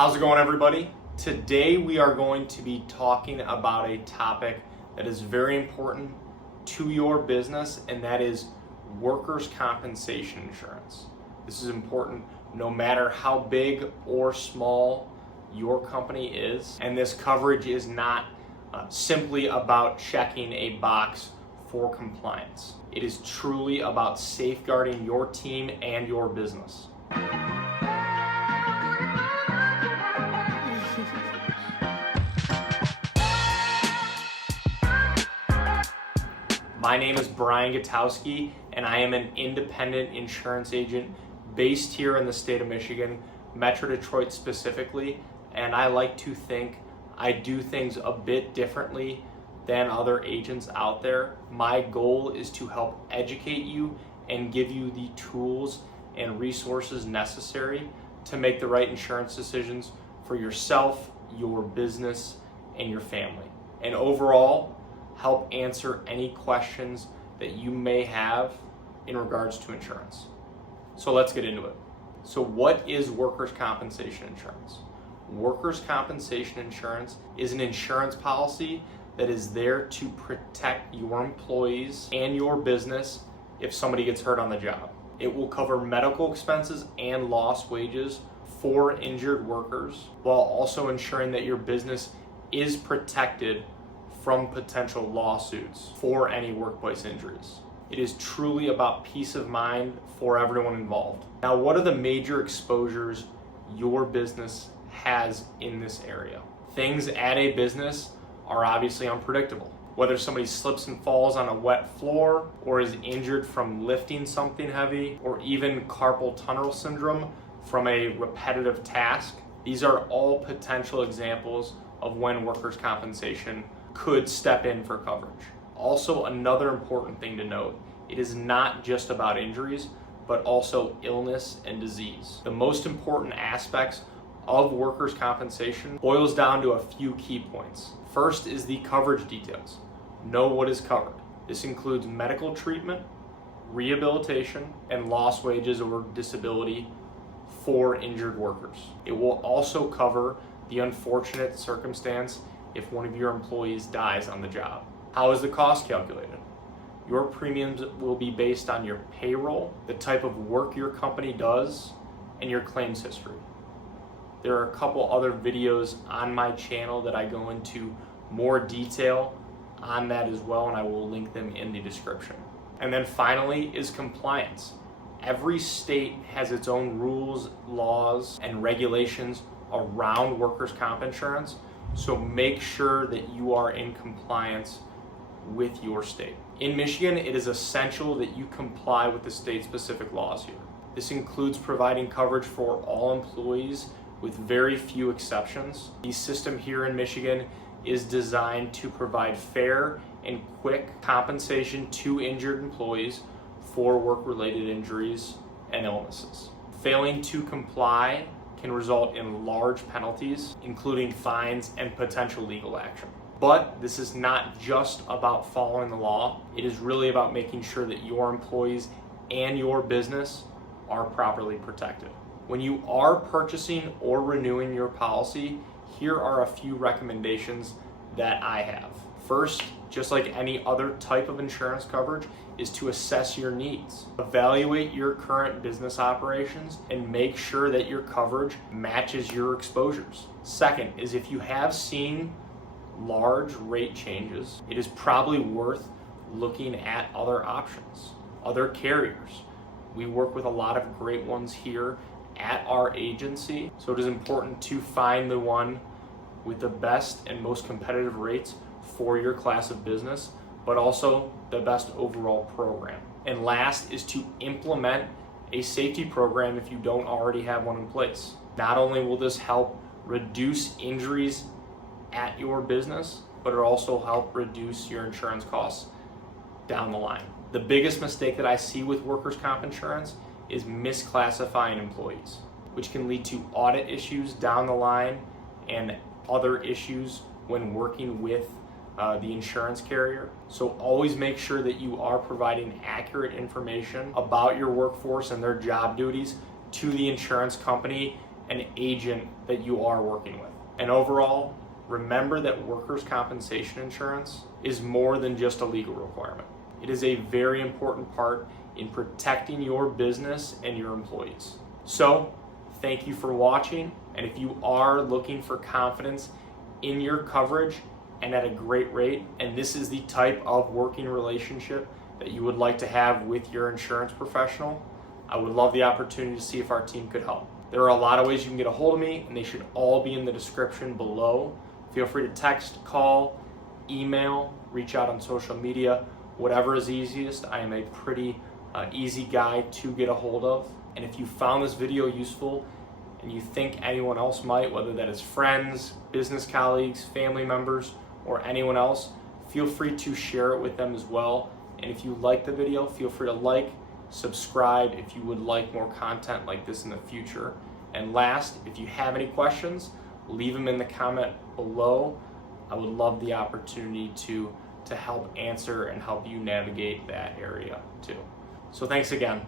How's it going, everybody? Today we are going to be talking about a topic that is very important to your business, and that is workers' compensation insurance. This is important no matter how big or small your company is, and this coverage is not simply about checking a box for compliance. It is truly about safeguarding your team and your business. My name is Brian Gutowski, and I am an independent insurance agent based here in the state of Michigan, Metro Detroit specifically, and I like to think I do things a bit differently than other agents out there. My goal is to help educate you and give you the tools and resources necessary to make the right insurance decisions for yourself, your business, and your family. And overall, help answer any questions that you may have in regards to insurance. So let's get into it. So what is workers' compensation insurance? Workers' compensation insurance is an insurance policy that is there to protect your employees and your business if somebody gets hurt on the job. It will cover medical expenses and lost wages for injured workers, while also ensuring that your business is protected from potential lawsuits for any workplace injuries. It is truly about peace of mind for everyone involved. Now, what are the major exposures your business has in this area? Things at a business are obviously unpredictable. Whether somebody slips and falls on a wet floor, or is injured from lifting something heavy, or even carpal tunnel syndrome from a repetitive task, these are all potential examples of when workers' compensation could step in for coverage. Also, another important thing to note, it is not just about injuries, but also illness and disease. The most important aspects of workers' compensation boils down to a few key points. First is the coverage details. Know what is covered. This includes medical treatment, rehabilitation, and lost wages or disability for injured workers. It will also cover the unfortunate circumstance if one of your employees dies on the job. How is the cost calculated? Your premiums will be based on your payroll, the type of work your company does, and your claims history. There are a couple other videos on my channel that I go into more detail on that as well, and I will link them in the description. And then finally is compliance. Every state has its own rules, laws, and regulations around workers' comp insurance, so make sure that you are in compliance with your state. In Michigan, it is essential that you comply with the state-specific laws here. This includes providing coverage for all employees with very few exceptions. The system here in Michigan is designed to provide fair and quick compensation to injured employees for work-related injuries and illnesses. Failing to comply can result in large penalties, including fines and potential legal action. But this is not just about following the law. It is really about making sure that your employees and your business are properly protected. When you are purchasing or renewing your policy, here are a few recommendations that I have. First, just like any other type of insurance coverage, is to assess your needs. Evaluate your current business operations and make sure that your coverage matches your exposures. Second is, if you have seen large rate changes, it is probably worth looking at other options, other carriers. We work with a lot of great ones here at our agency, so it is important to find the one with the best and most competitive rates for your class of business, but also the best overall program. And last is to implement a safety program if you don't already have one in place. Not only will this help reduce injuries at your business, but it'll also help reduce your insurance costs down the line. The biggest mistake that I see with workers' comp insurance is misclassifying employees, which can lead to audit issues down the line and other issues when working with the insurance carrier. So always make sure that you are providing accurate information about your workforce and their job duties to the insurance company an agent that you are working with. And overall, remember that workers' compensation insurance is more than just a legal requirement. It is a very important part in protecting your business and your employees. So, thank you for watching. And if you are looking for confidence in your coverage and at a great rate, and this is the type of working relationship that you would like to have with your insurance professional, I would love the opportunity to see if our team could help. There are a lot of ways you can get a hold of me, and they should all be in the description below. Feel free to text, call, email, reach out on social media, whatever is easiest. I am a pretty easy guy to get a hold of. And if you found this video useful and you think anyone else might, whether that is friends, business colleagues, family members, or anyone else, feel free to share it with them as well. And if you like the video, feel free to like, subscribe if you would like more content like this in the future. And last, if you have any questions, leave them in the comment below. I would love the opportunity to help answer and help you navigate that area too. So thanks again.